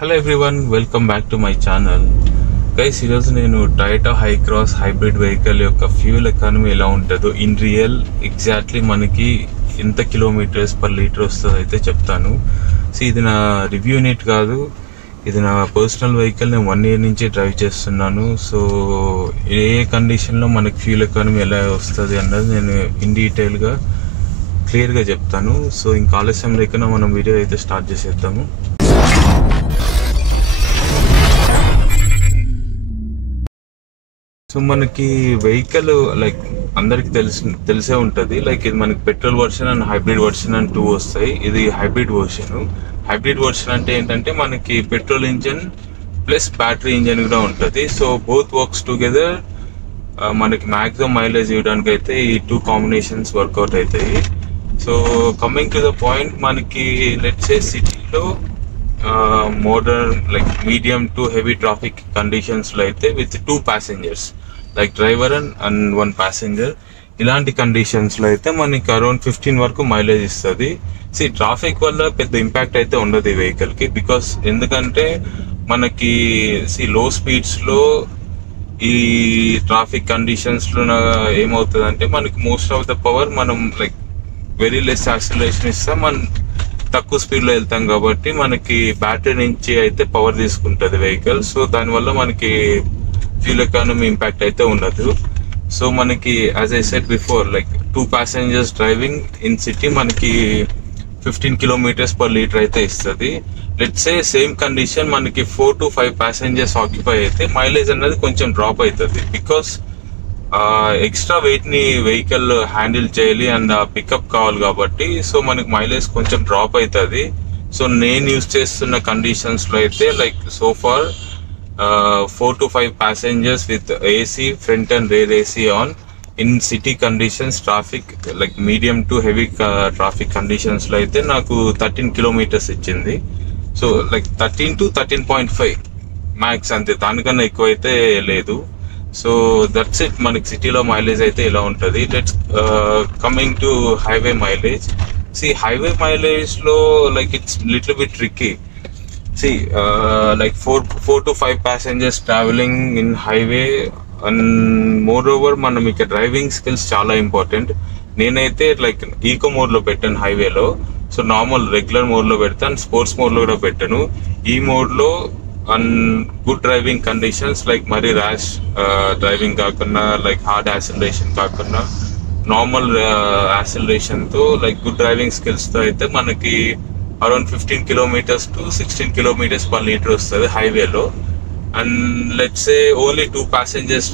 Hello everyone, welcome back to my channel. Guys, ఈరోజు నేను Toyota Hycross hybrid vehicle యొక్క fuel economy ఎలా ఉంటుందో ఇన్ రియల్ ఎగ్జాక్ట్లీ మనకి ఎంత కిలోమీటర్స్ పర్ లీటర్ వస్తుందో అయితే చెప్తాను. సో ఇది నా రివ్యూ యూనిట్ కాదు, ఇది నా పర్సనల్ వెహికల్. నేను 1 year నుంచి డ్రైవ్ చేస్తున్నాను. సో ఏ కండిషన్లో మనకి ఫ్యూయల్ ఎకానమీ ఎలా వస్తుంది అన్నది నేను ఇన్ డీటెయిల్గా క్లియర్గా చెప్తాను. సో ఇంకా ఆలస్యం లేకుండా మనం వీడియో అయితే స్టార్ట్ చేసేద్దాము. సో మనకి వెహికల్ లైక్ అందరికి తెలిసే ఉంటుంది. లైక్ ఇది మనకి petrol version and hybrid version అని 2 వస్తాయి. ఇది హైబ్రిడ్ వర్షన్. హైబ్రిడ్ వర్షన్ అంటే ఏంటంటే మనకి petrol engine plus battery engine కూడా ఉంటుంది. సో బోత్ వర్క్స్ టుగెదర్ మనకి మ్యాక్సిమం మైలేజ్ ఇవ్వడానికి అయితే ఈ 2 కాంబినేషన్స్ వర్కౌట్ అవుతాయి. So coming to the point, మనకి లెట్స్ సే సిటీలో modern like medium to heavy traffic కండిషన్స్లో అయితే with 2 passengers like driver and 1 passenger, ఇలాంటి కండిషన్స్లో అయితే మనకి అరౌండ్ 15 వరకు మైలేజ్ ఇస్తుంది. ట్రాఫిక్ వల్ల పెద్ద ఇంపాక్ట్ అయితే ఉండదు ఈ వెహికల్కి. బికాస్ ఎందుకంటే మనకి లో స్పీడ్స్లో ఈ ట్రాఫిక్ కండిషన్స్లో ఏమవుతుందంటే మనకి మోస్ట్ ఆఫ్ ద పవర్ మనం లైక్ వెరీ లెస్ యాక్సిలరేషన్ ఇస్తాం, మనం తక్కువ స్పీడ్లో వెళ్తాం కాబట్టి మనకి బ్యాటరీ నుంచి అయితే పవర్ తీసుకుంటుంది వెహికల్. సో దానివల్ల మనకి ఫ్యూల్ ఎకానమీ ఇంపాక్ట్ అయితే ఉండదు. సో మనకి as I said before, like 2 passengers driving in city మనకి 15 kilometers per liter అయితే ఇస్తుంది. లెట్స్ సే సేమ్ కండిషన్ మనకి 4 to 5 passengers ఆక్యుపై అయితే మైలేజ్ అనేది కొంచెం డ్రాప్ అవుతుంది. బికాస్ ఎక్స్ట్రా వెయిట్ ని వెహికల్ హ్యాండిల్ చేయాలి అండ్ పికప్ కావాలి కాబట్టి సో మనకి మైలేజ్ కొంచెం డ్రాప్ అవుతుంది. సో నేను యూజ్ చేస్తున్న కండిషన్స్ లో అయితే like so far 4 to 5 passengers with AC front and rear AC on in city conditions, traffic like medium to heavy traffic conditions లో అయితే నాకు 13 kilometers ఇచ్చింది. సో లైక్ 13 to 13.5 మ్యాక్స్, అంతే, దానికన్నా ఎక్కువ అయితే లేదు. So that's it. మనకి సిటీలో మైలేజ్ అయితే ఇలా ఉంటుంది. Let's coming to highway mileage. Highway mileage లో like it's little bit tricky. Like 4 to 5 passengers travelling in highway and moreover మనం ఇక డ్రైవింగ్ స్కిల్స్ చాలా ఇంపార్టెంట్. నేనైతే లైక్ ఈకో మోడ్ లో పెట్టాను హైవేలో. సో నార్మల్ రెగ్యులర్ మోడ్ లో పెడతాను, స్పోర్ట్స్ మోడ్ లో కూడా పెట్టాను. ఈ మోడ్ లో and good driving conditions like మరీ ర్యాష్ డ్రైవింగ్ కాకుండా, లైక్ హార్డ్ యాక్సిలరేషన్ కాకుండా నార్మల్ యాక్సిలరేషన్ తో లైక్ గుడ్ డ్రైవింగ్ స్కిల్స్ తో అయితే మనకి around 15 kilometers to 16 kilometers per liter వస్తుంది హైవేలో. And let's say only 2 passengers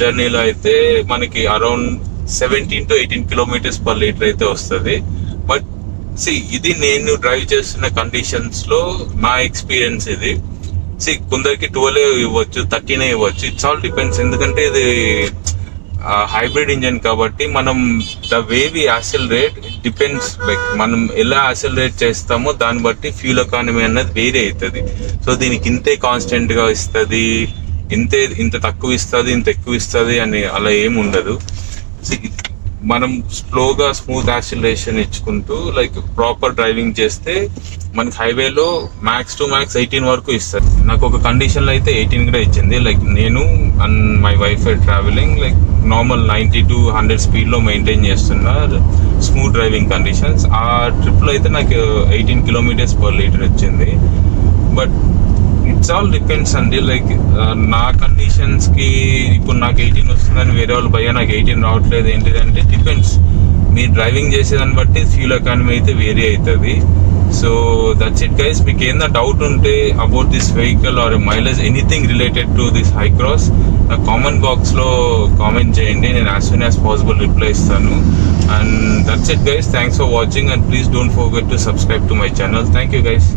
జర్నీలో అయితే మనకి around 17 to 18 kilometers per liter అయితే వస్తుంది. బట్ ఇది నేను డ్రైవ్ చేస్తున్న కండిషన్స్ లో నా ఎక్స్పీరియన్స్ ఇది. కొందరికి 12 ఇవ్వచ్చు, 13 ఇవ్వచ్చు, ఇట్స్ ఆల్ డిపెండ్స్. ఎందుకంటే ఇది హైబ్రిడ్ ఇంజన్ కాబట్టి మనం the way we accelerate depends. Like మనం ఎలా యాక్సిలరేట్ చేస్తామో దాన్ని బట్టి ఫ్యూల్ ఎకానమీ అన్నది వేరే అవుతుంది. సో దీనికి ఇంతే కాన్స్టెంట్ గా ఇస్తుంది, ఇంత తక్కువ ఇస్తుంది, ఇంత ఎక్కువ ఇస్తుంది అని అలా ఏమి ఉండదు. మనం స్లోగా స్మూత్ యాక్సిలరేషన్ ఇచ్చుకుంటూ లైక్ ప్రాపర్ డ్రైవింగ్ చేస్తే మనకి హైవేలో మ్యాక్స్ టు మ్యాక్స్ 18 వరకు ఇస్తారు. నాకు ఒక కండిషన్ లో అయితే 18 కూడా ఇచ్చింది. లైక్ నేను and my wife travelling like normal 90 to 100 speed లో మెయింటైన్ చేస్తున్నా స్మూత్ డ్రైవింగ్ కండిషన్స్. ఆ ట్రిప్ లో అయితే నాకు 18 kilometers per liter వచ్చింది. బట్ ఇట్స్ ఆల్ డిపెండ్స్ అండి. లైక్ నా కండిషన్స్ కి ఇప్పుడు నాకు 18 వస్తుందని వేరే వాళ్ళు భయ్యా నాకు 18 రావట్లేదు ఏంటిదంటే డిపెండ్స్. మీరు డ్రైవింగ్ చేసేదాన్ని బట్టి ఫ్యూల్ ఎకానమీ అయితే వేరీ అవుతుంది. So that's it guys. మీకు ఏదైనా డౌట్ ఉంటే about this vehicle or mileage anything related to this Hycross నా కామెంట్ బాక్స్ లో కామెంట్ చేయండి. నేను as soon as possible reply ఇస్తాను. And that's it guys. Thanks for watching and please don't forget to subscribe to my channel. Thank you guys.